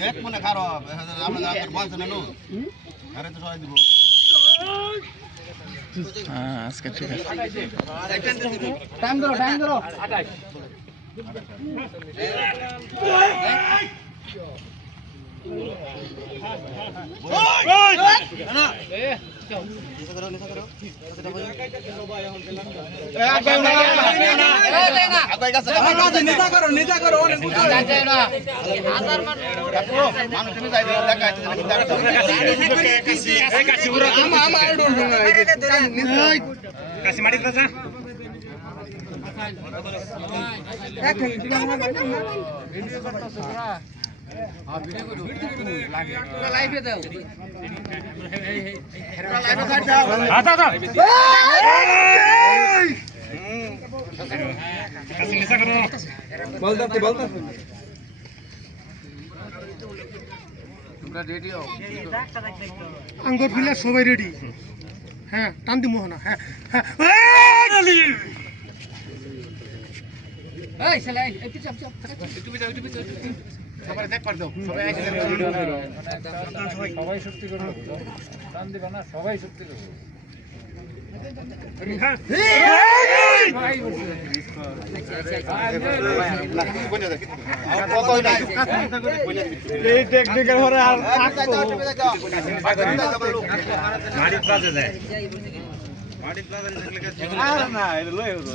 দেখ মনে খারাপ আমরা বলছেন না আরে তো সবাই দিব হ্যাঁ আজকে ঠিক আছে টাইম ধরো আঙ্গুর ফিলে সবাই রেডি হ্যাঁ টান দি মোহনা হ্যাঁ এই শালা এই পিছাপ সবাই দেখ কর দাও সবাই সবাই শক্তি করবে টান দিবা না সবাই শক্তি করবে এই টেকনিক্যাল হরে আর থাকতো মারি প্লাজা যায় আর না এটা লই হলো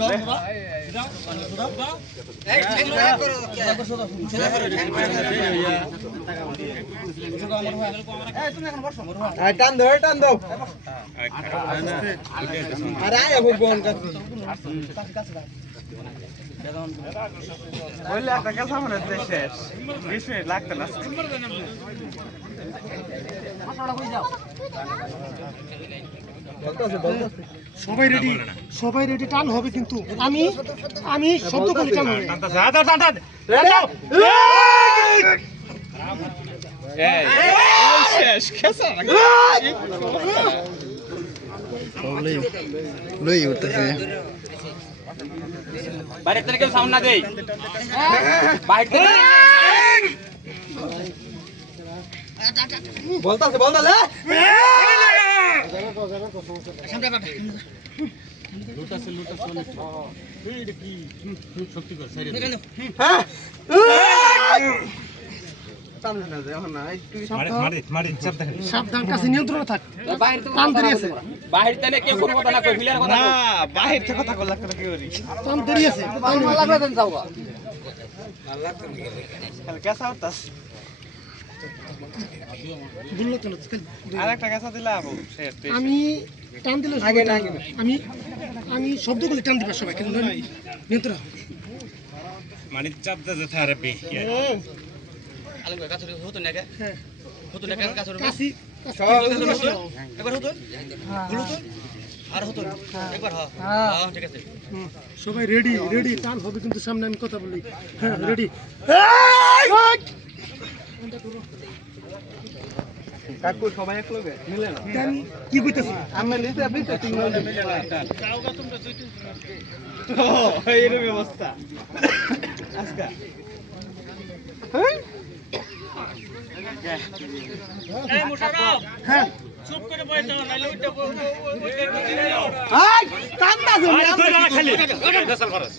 টান দাও আরে আয় ভগবান বললে একটা কথা মনে হচ্ছে শেষ 20 মিনিট লাগতো না সবাই রেডি টান হবে কিন্তু আমি শব্দ করে টান হবে শেষ খেসা লই উঠতেছে বাইরে থেকে কেউ সাউন্ড না দেই বাইরে থেকে বলতাছে সাবধান কাছে নিয়ন্ত্রণ থাক টান ধরে আছে বাইরে থেকে কেউ কোনো কথা না কই ফিলার কথা না বাহির থেকে কথা কল লাগতে কি করি টান ধরে আছে না লাগবে দেন যাও খালি কেসা উঠতাস বললো তো আরেকটা কেসা দিলা আপু আমি টান দিলে আমি শব্দ করে টান দিবা সবাই কিন্তু নিয়ন্ত্রণ মানে চাপ দে থেরাপি আলু কাছে হতো না কে হতো না কাছে কাশি একবার হতো আর হতো একবার হ্যাঁ ঠিক আছে সবাই রেডি টান হবে কিন্তু সামনে আমি কথা বলি হ্যাঁ রেডি কাকু সবাই এক লগে মিলে না টান কি কইতাছি আমি নিতে আপনি তো তিন মিনিট মিলে না যাওগা তোমরা দুইটা ও এই ব্যবস্থা আজকে এই মুশারফ হ্যাঁ চুপ করে বসে যাও নালে ওইটা আই কান্দা জমি আমরা খালি দশল খরচ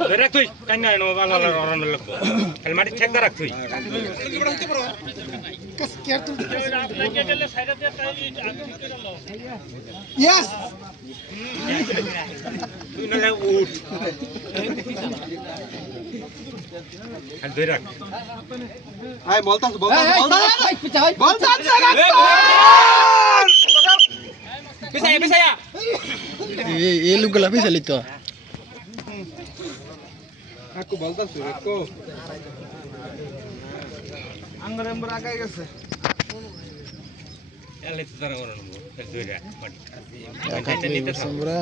ধরে তুই কান্না নো বালা রন লাগবো খালি মাটি ঠেক দা রাখ তুই কস কেয়ার তুই আপনাকে গেলে সাইডে দিয়ে তাই আগে ঠিক করে লও ইয়েস তুই নালে উঠ আর ধরে রাখ আয় বলতাছ পিছায়া এই লোকগুলা পিছালি তো কাকু বলতাছ কাকু আঙ্গুর এমবর আগাই গেছে এলে তো তারা ওরন ধরে রাখ মাটি কাকু নিতে আমরা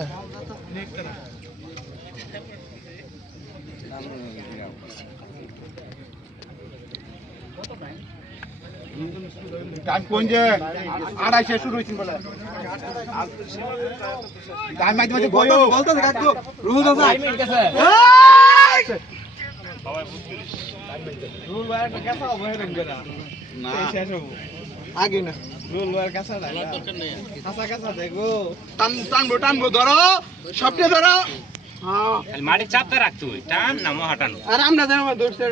টাইম কোন যে আড়াইশে শুরু হয়েছিল বলে টাইম মাঝে মাঝে বলতেছে কাকু রুল আছে রুল ওয়ার কাছে অবহেরন করে না শেষ হবে আগে না রুল ওয়ার কাছে না কাঁচা কাঁচা দেখো টানবো ধরো সবটা ধরো খালি মাটি চাপতে রাখতে হয় টান না হাঁটানো আর আমরা যাবো দৌড়তে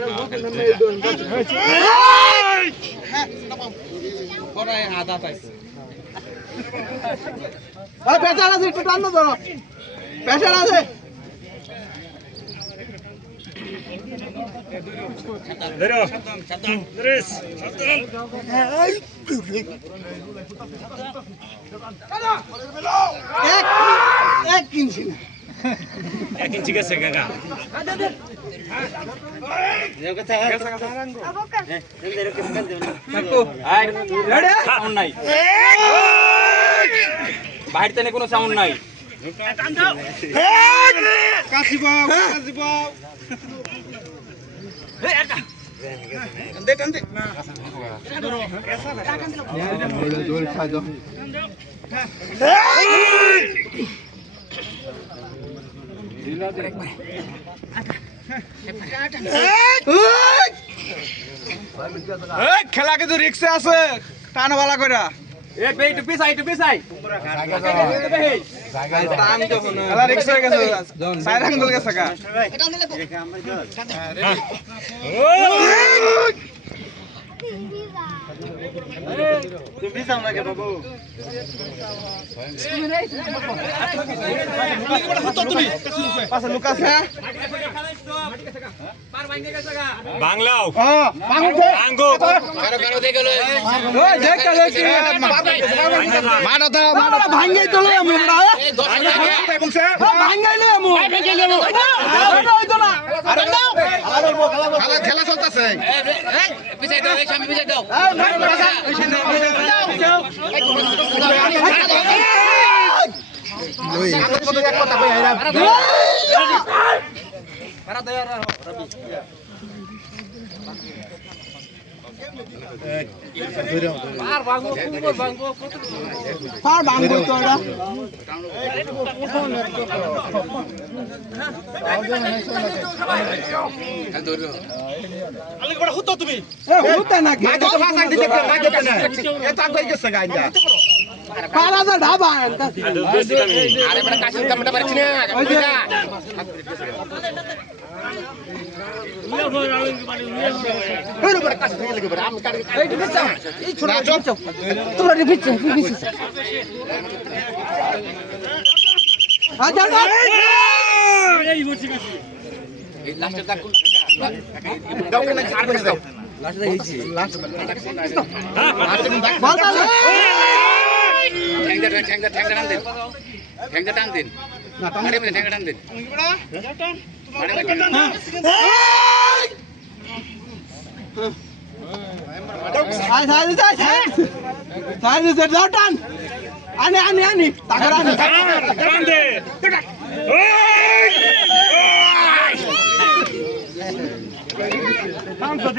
পেশার আছে একটু টানো ধরো পেশার আছে ধরো ধরিস এক কিনছি না এক ইঞ্চি গেছে কাকা সাউন্ড নাই বাইরে তেনে কোনো সাউন্ড নাই কাশি বাবু খেলা কিন্তু রিক্সে আছে টানওয়ালা করে খেলা রিক্স হয়ে গেছে সাইড আঙ্গুল গেছে কা বাংলাও ভাঙ্গাই তোলে খেলা চলতেছে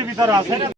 ভিতরে আছে